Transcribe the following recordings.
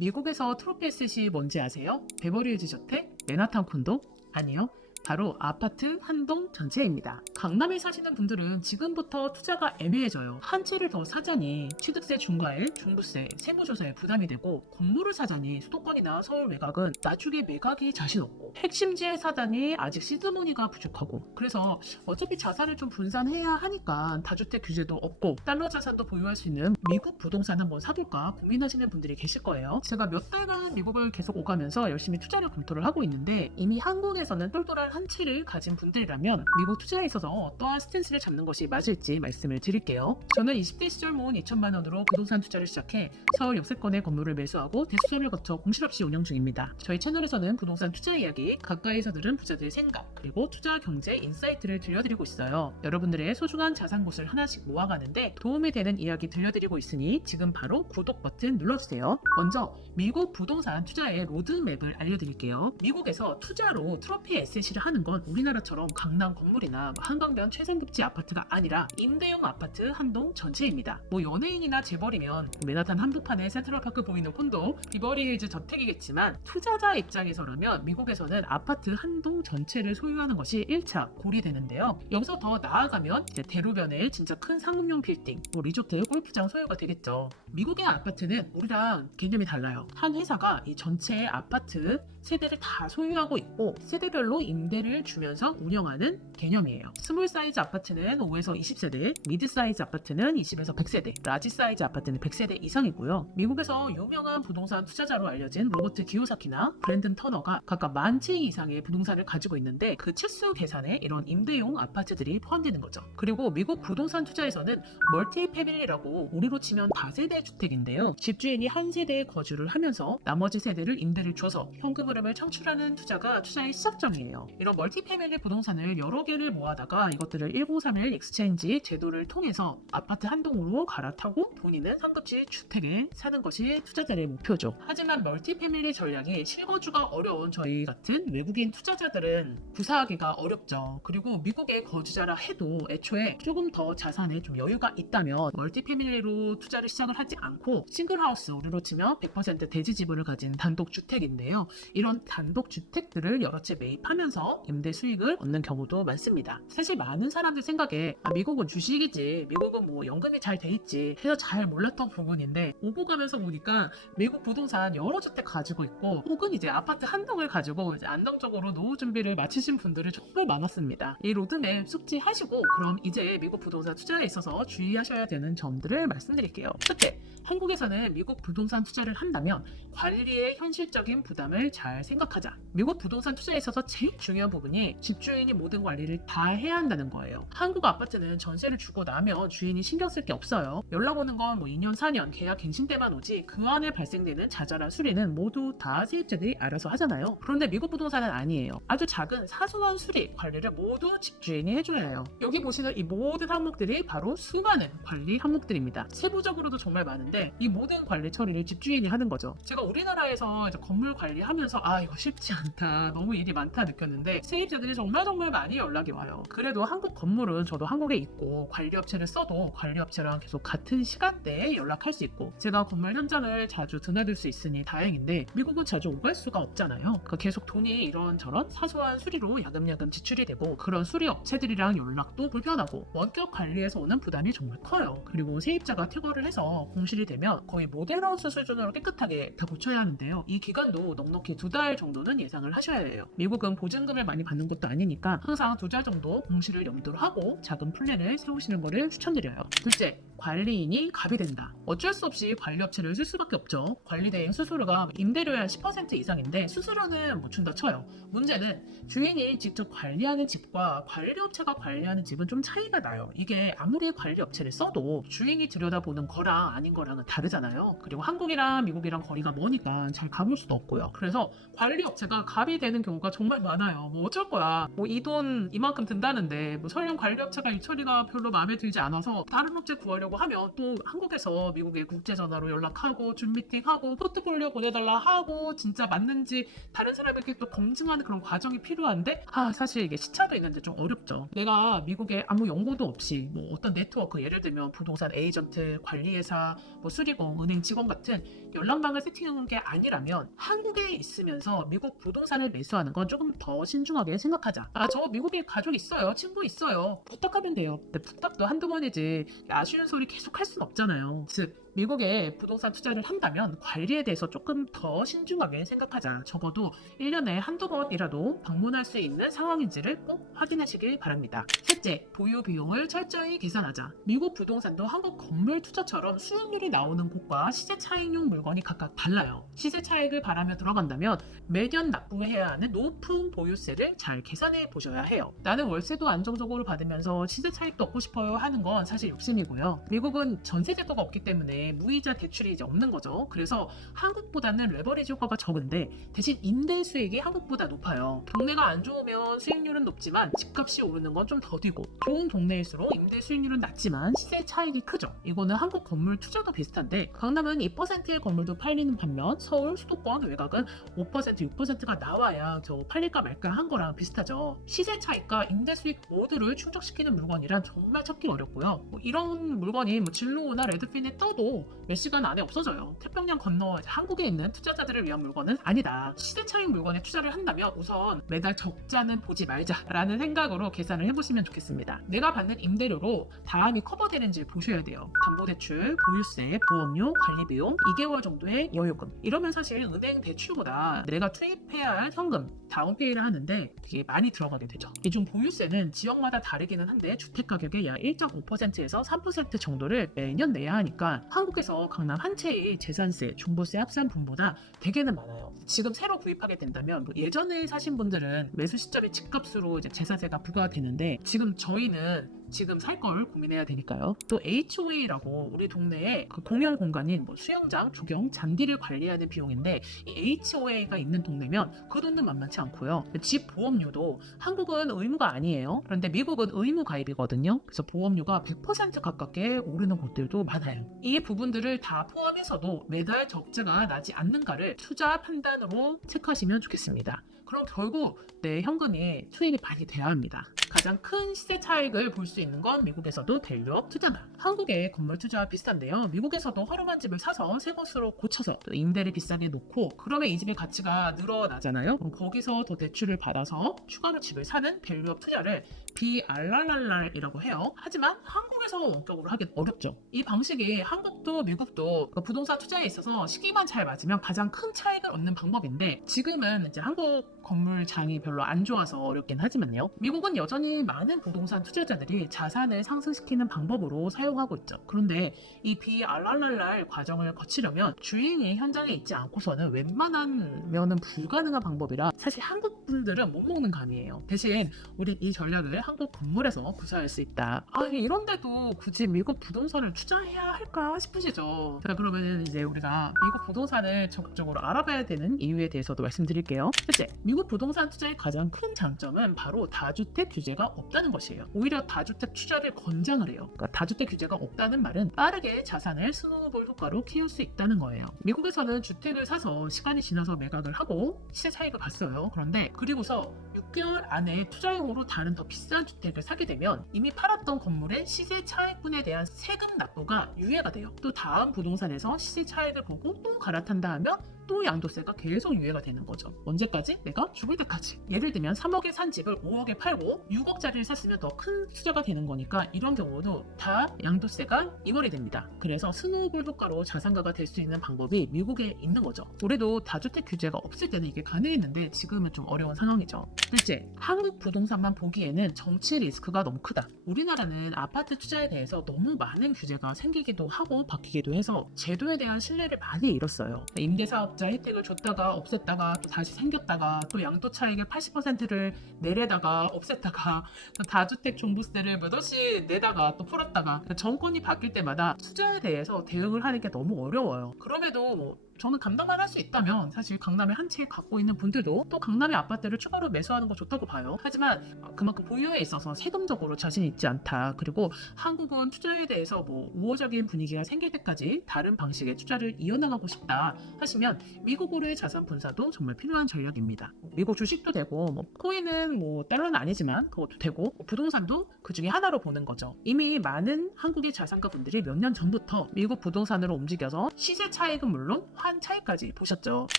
미국에서 트로피 에셋이 뭔지 아세요? 베버리힐즈 저택? 맨하탄 콘도? 아니요. 바로 아파트 한 동 전체입니다. 강남에 사시는 분들은 지금부터 투자가 애매해져요. 한 채를 더 사자니 취득세 중과일, 중부세, 세무조사에 부담이 되고, 건물을 사자니 수도권이나 서울 외곽은 나중에 매각이 자신 없고, 핵심지에 사자니 아직 시드머니가 부족하고, 그래서 어차피 자산을 좀 분산해야 하니까 다주택 규제도 없고 달러 자산도 보유할 수 있는 미국 부동산 한번 사볼까 고민하시는 분들이 계실 거예요. 제가 몇 달간 미국을 계속 오가면서 열심히 투자를 검토를 하고 있는데, 이미 한국에서는 똘똘한 한 채를 가진 분들이라면 미국 투자에 있어서 어떠한 스탠스를 잡는 것이 맞을지 말씀을 드릴게요. 저는 20대 시절 모은 2천만 원으로 부동산 투자를 시작해 서울 역세권의 건물을 매수하고 대수점을 거쳐 공실 없이 운영 중입니다. 저희 채널에서는 부동산 투자 이야기, 가까이서 들은 부자들의 생각, 그리고 투자 경제 인사이트를 들려드리고 있어요. 여러분들의 소중한 자산곳을 하나씩 모아가는데 도움이 되는 이야기 들려드리고 있으니 지금 바로 구독 버튼 눌러주세요. 먼저 미국 부동산 투자의 로드맵을 알려드릴게요. 미국에서 투자로 트로피 에셋이라 하는 건 우리나라처럼 강남 건물이나 한강변 최상급지 아파트가 아니라 임대용 아파트 한 동 전체입니다. 연예인이나 재벌이면 맨하탄 한복판에 센트럴파크 보이는 콘도, 비버리힐즈 저택이겠지만, 투자자 입장에서라면 미국에서는 아파트 한 동 전체를 소유하는 것이 1차 고리되는데요. 여기서 더 나아가면 대로변에 진짜 큰 상업용 빌딩, 리조트, 골프장 소유가 되겠죠. 미국의 아파트는 우리랑 개념이 달라요. 한 회사가 이 전체 아파트 세대를 다 소유하고 있고, 세대별로 임대를 주면서 운영하는 개념이에요. 스몰 사이즈 아파트는 5에서 20세대, 미드 사이즈 아파트는 20에서 100세대, 라지 사이즈 아파트는 100세대 이상이고요. 미국에서 유명한 부동산 투자자로 알려진 로버트 기요사키나 브랜든 터너가 각각 10,000채 이상의 부동산을 가지고 있는데, 그 채수 계산에 이런 임대용 아파트들이 포함되는 거죠. 그리고 미국 부동산 투자에서는 멀티 패밀리라고 우리로 치면 다세대 주택인데요. 집주인이 한 세대에 거주를 하면서 나머지 세대를 임대를 줘서 현금 흐름을 창출하는 투자가 투자의 시작점이에요. 이런 멀티 패밀리 부동산을 여러 개를 모아다가 이것들을 1031 익스체인지 제도를 통해서 아파트 한 동으로 갈아타고 돈 있는 상급지 주택에 사는 것이 투자자의 목표죠. 하지만 멀티 패밀리 전략이 실거주가 어려운 저희 같은 외국인 투자자들은 구사하기가 어렵죠. 그리고 미국의 거주자라 해도 애초에 조금 더 자산에 좀 여유가 있다면 멀티 패밀리로 투자를 시작을 하지 않고 싱글하우스, 우리로 치면 100% 대지 지분을 가진 단독 주택인데요. 이런 단독 주택들을 여러 채 매입하면서 임대 수익을 얻는 경우도 많습니다. 사실 많은 사람들 생각에 미국은 주식이지, 미국은 연금이 잘 돼 있지 해서 잘 몰랐던 부분인데, 오고 가면서 보니까 미국 부동산 여러 주택 가지고 있고, 혹은 이제 아파트 한 동을 가지고 이제 안정적으로 노후 준비를 마치신 분들이 정말 많았습니다. 이 로드맵 숙지하시고, 그럼 이제 미국 부동산 투자에 있어서 주의하셔야 되는 점들을 말씀드릴게요. 첫째, 한국에서는 미국 부동산 투자를 한다면 관리의 현실적인 부담을 잘 생각하자. 미국 부동산 투자에 있어서 제일 중요한 부분이 집주인이 모든 관리를 다 해야 한다는 거예요. 한국 아파트는 전세를 주고 나면 주인이 신경 쓸 게 없어요. 연락 오는 건 2년, 4년 계약 갱신 때만 오지, 그 안에 발생되는 자잘한 수리는 모두 다 세입자들이 알아서 하잖아요. 그런데 미국 부동산은 아니에요. 아주 작은 사소한 수리, 관리를 모두 집주인이 해줘야 해요. 여기 보시는 이 모든 항목들이 바로 수많은 관리 항목들입니다. 세부적으로도 정말 많은데 이 모든 관리 처리를 집주인이 하는 거죠. 제가 우리나라에서 이제 건물 관리하면서 이거 쉽지 않다, 너무 일이 많다 느꼈는데, 세입자들이 정말 많이 연락이 와요. 그래도 한국 건물은 저도 한국에 있고 관리업체를 써도 관리업체랑 계속 같은 시간대에 연락할 수 있고, 제가 건물 현장을 자주 드나들 수 있으니 다행인데, 미국은 자주 오갈 수가 없잖아요. 그러니까 계속 돈이 이런저런 사소한 수리로 야금야금 지출이 되고, 그런 수리 업체들이랑 연락도 불편하고, 원격 관리에서 오는 부담이 정말 커요. 그리고 세입자가 퇴거를 해서 공실이 되면 거의 모델하우스 수준으로 깨끗하게 다 고쳐야 하는데요. 이 기간도 넉넉히 2달 정도는 예상을 하셔야 해요. 미국은 보증금을 많이 받는 것도 아니니까 항상 2달 정도 공실을 염두를 하고 작은 플랜을 세우시는 것을 추천드려요. 둘째, 관리인이 갑이 된다. 어쩔 수 없이 관리업체를 쓸 수밖에 없죠. 관리대행 수수료가 임대료의 한 10% 이상인데 수수료는 못 준다 쳐요. 문제는 주인이 직접 관리하는 집과 관리업체가 관리하는 집은 좀 차이가 나요. 이게 아무리 관리업체를 써도 주인이 들여다보는 거랑 아닌 거랑은 다르잖아요. 그리고 한국이랑 미국이랑 거리가 머니까 잘 가볼 수도 없고요. 그래서 관리업체가 갑이 되는 경우가 정말 많아요. 어쩔 거야, 이 돈 이만큼 든다는데 설령 관리업체가 이 처리가 별로 마음에 들지 않아서 다른 업체 구하려고 보려고 하면 또 한국에서 미국에 국제전화로 연락하고 줌 미팅하고 포트폴리오 보내달라 하고 진짜 맞는지 다른 사람에게 또 검증하는 그런 과정이 필요한데 사실 이게 시차도 있는데 좀 어렵죠. 내가 미국에 아무 연고도 없이 뭐 어떤 네트워크 예를 들면 부동산 에이전트, 관리회사, 뭐 수리공, 은행 직원 같은 연락망을 세팅한 게 아니라면 한국에 있으면서 미국 부동산을 매수하는 건 조금 더 신중하게 생각하자. 저 미국에 가족 있어요. 친구 있어요. 부탁하면 돼요. 근데 부탁도 한두 번이지 아쉬운 소리 계속 할 순 없잖아요. 즉 미국에 부동산 투자를 한다면 관리에 대해서 조금 더 신중하게 생각하자. 적어도 1년에 한두 번이라도 방문할 수 있는 상황인지를 꼭 확인하시길 바랍니다. 셋째, 보유 비용을 철저히 계산하자. 미국 부동산도 한국 건물 투자처럼 수익률이 나오는 곳과 시세 차익용 물건이 각각 달라요. 시세 차익을 바라며 들어간다면 매년 납부해야 하는 높은 보유세를 잘 계산해 보셔야 해요. 나는 월세도 안정적으로 받으면서 시세 차익도 얻고 싶어요 하는 건 사실 욕심이고요. 미국은 전세 제도가 없기 때문에 무이자 대출이 이제 없는 거죠. 그래서 한국보다는 레버리지 효과가 적은데 대신 임대 수익이 한국보다 높아요. 동네가 안 좋으면 수익률은 높지만 집값이 오르는 건 좀 더디고 좋은 동네일수록 임대 수익률은 낮지만 시세 차익이 크죠. 이거는 한국 건물 투자도 비슷한데 강남은 2%의 건물도 팔리는 반면 서울, 수도권, 외곽은 5%, 6%가 나와야 겨우 팔릴까 말까 한 거랑 비슷하죠. 시세 차익과 임대 수익 모두를 충족시키는 물건이란 정말 찾기 어렵고요. 이런 물건이 진로우나 레드핀에 떠도 몇 시간 안에 없어져요. 태평양 건너 한국에 있는 투자자들을 위한 물건은 아니다. 시세 차익 물건에 투자를 한다면 우선 매달 적자는 보지 말자라는 생각으로 계산을 해보시면 좋겠습니다. 내가 받는 임대료로 다음이 커버되는지 보셔야 돼요. 담보대출, 보유세, 보험료, 관리비용, 2개월 정도의 여유금. 이러면 사실 은행 대출보다 내가 투입해야 할 현금, 다운페이를 하는데 되게 많이 들어가게 되죠. 이 중 보유세는 지역마다 다르기는 한데 주택가격의 약 1.5%에서 3% 정도를 매년 내야 하니까 한국에서 강남 한 채의 재산세, 종부세 합산분보다 되게는 많아요. 지금 새로 구입하게 된다면 예전에 사신 분들은 매수 시점의 집값으로 이제 재산세가 부과되는데 지금 저희는 지금 살 걸 고민해야 되니까요. 또 HOA라고 우리 동네에 그 공용 공간인 수영장, 조경, 잔디를 관리하는 비용인데 이 HOA가 있는 동네면 그 돈은 만만치 않고요. 집 보험료도 한국은 의무가 아니에요. 그런데 미국은 의무 가입이거든요. 그래서 보험료가 100% 가깝게 오르는 곳들도 많아요. 이 부분들을 다 포함해서도 매달 적자가 나지 않는가를 투자 판단으로 체크하시면 좋겠습니다. 그럼 결국 내 현금이 수익이 많이 돼야 합니다. 가장 큰 시세 차익을 볼 수 있는 건 미국에서도 밸류업 투자다. 한국의 건물 투자와 비슷한데요. 미국에서도 허름한 집을 사서 새 것으로 고쳐서 또 임대를 비싸게 놓고 그러면 이 집의 가치가 늘어나잖아요. 그럼 거기서 더 대출을 받아서 추가로 집을 사는 밸류업 투자를 BRRR이라고 해요. 하지만 한국에서 원격으로 하긴 어렵죠. 이 방식이 한국도 미국도 부동산 투자에 있어서 시기만 잘 맞으면 가장 큰 차익을 얻는 방법인데 지금은 이제 한국 건물장이 별로 안 좋아서 어렵긴 하지만요. 미국은 여전히 많은 부동산 투자자들이 자산을 상승시키는 방법으로 사용하고 있죠. 그런데 이 BRRR 과정을 거치려면 주인이 현장에 있지 않고서는 웬만하면은 불가능한 방법이라 사실 한국 분들은 못 먹는 감이에요. 대신 우리 이 전략을 한국 건물에서 구사할 수 있다. 이런데도 굳이 미국 부동산을 투자해야 할까 싶으시죠? 자, 그러면 이제 우리가 미국 부동산을 적극적으로 알아봐야 되는 이유에 대해서도 말씀드릴게요. 첫째, 미국 부동산 투자의 가장 큰 장점은 바로 다주택 규제가 없다는 것이에요. 오히려 다주택 투자를 권장을 해요. 그러니까 다주택 규제가 없다는 말은 빠르게 자산을 스노우볼 효과로 키울 수 있다는 거예요. 미국에서는 주택을 사서 시간이 지나서 매각을 하고 시세 차익을 봤어요. 그런데 그리고서 6개월 안에 투자용으로 다른 더 비싼 주택을 사게 되면 이미 팔았던 건물의 시세 차익분에 대한 세금 납부가 유예가 돼요. 또 다음 부동산에서 시세 차익을 보고 또 갈아탄다 하면 또 양도세가 계속 유예가 되는 거죠. 언제까지? 내가 죽을 때까지. 예를 들면 3억에 산 집을 5억에 팔고 6억짜리를 샀으면 더 큰 투자가 되는 거니까 이런 경우도 다 양도세가 이월이 됩니다. 그래서 스노우볼 효과로 자산가가 될 수 있는 방법이 미국에 있는 거죠. 올해도 다주택 규제가 없을 때는 이게 가능했는데 지금은 좀 어려운 상황이죠. 둘째, 한국 부동산만 보기에는 정치 리스크가 너무 크다. 우리나라는 아파트 투자에 대해서 너무 많은 규제가 생기기도 하고 바뀌기도 해서 제도에 대한 신뢰를 많이 잃었어요. 임대사업자 혜택을 줬다가 없앴다가 또 다시 생겼다가 또 양도 차익의 80%를 내려다가 없앴다가 또 다주택 종부세를 몇 원씩 내다가 또 풀었다가 정권이 바뀔 때마다 투자에 대해서 대응을 하는 게 너무 어려워요. 그럼에도 저는 강남만 할 수 있다면 사실 강남에 한 채 갖고 있는 분들도 또 강남의 아파트를 추가로 매수하는 거 좋다고 봐요. 하지만 그만큼 보유에 있어서 세금적으로 자신 있지 않다. 그리고 한국은 투자에 대해서 뭐 우호적인 분위기가 생길 때까지 다른 방식의 투자를 이어나가고 싶다 하시면 미국으로의 자산 분사도 정말 필요한 전략입니다. 미국 주식도 되고 뭐 코인은 뭐 달러는 아니지만 그것도 되고 부동산도 그 중에 하나로 보는 거죠. 이미 많은 한국의 자산가 분들이 몇 년 전부터 미국 부동산으로 움직여서 시세 차익은 물론 환 차익까지 보셨죠?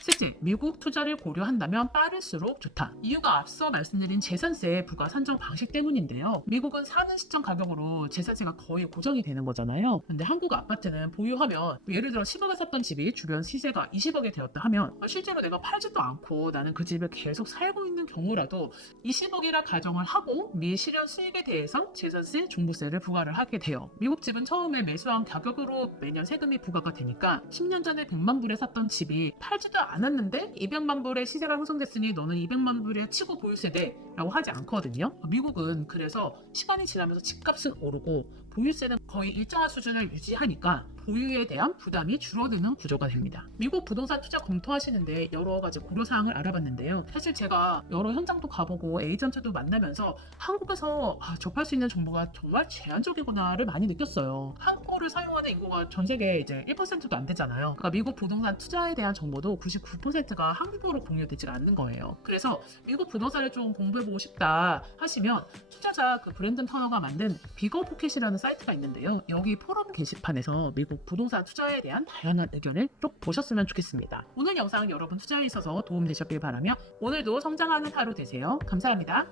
셋째, 미국 투자를 고려한다면 빠를수록 좋다. 이유가 앞서 말씀드린 재산세 부과 산정 방식 때문인데요. 미국은 사는 시점 가격으로 재산세가 거의 고정이 되는 거잖아요. 근데 한국 아파트는 보유하면 예를 들어 10억에 샀던 집이 주변 시세가 20억이 되었다 하면 실제로 내가 팔지도 않고 나는 그 집에 계속 살고 있는 경우라도 20억이라 가정을 하고 미실현 수익에 대해서 재산세, 종부세를 부과를 하게 돼요. 미국 집은 처음에 매수한 가격으로 매년 세금이 부과가 되니까 10년 전에 100만 불에 샀던 집이 팔지도 않았는데 200만 불의 시세가 형성됐으니 너는 200만 불에 치고 보유세대 라고 하지 않거든요. 미국은 그래서 시간이 지나면서 집값은 오르고 보유세는 거의 일정한 수준을 유지하니까 보유에 대한 부담이 줄어드는 구조가 됩니다. 미국 부동산 투자 검토하시는데 여러 가지 고려사항을 알아봤는데요. 사실 제가 여러 현장도 가보고 에이전트도 만나면서 한국에서 접할 수 있는 정보가 정말 제한적이구나를 많이 느꼈어요. 한국어를 사용하는 인구가 전 세계 이제 1%도 안 되잖아요. 그러니까 미국 부동산 투자에 대한 정보도 99%가 한국어로 공유되지 않는 거예요. 그래서 미국 부동산을 좀 공부해보고 싶다 하시면 투자자 그 브랜든 터너가 만든 비거 포켓이라는 사이트가 있는데요. 여기 포럼 게시판에서 미국 부동산 투자에 대한 다양한 의견을 쭉 보셨으면 좋겠습니다. 오늘 영상 여러분 투자에 있어서 도움되셨길 바라며 오늘도 성장하는 하루 되세요. 감사합니다.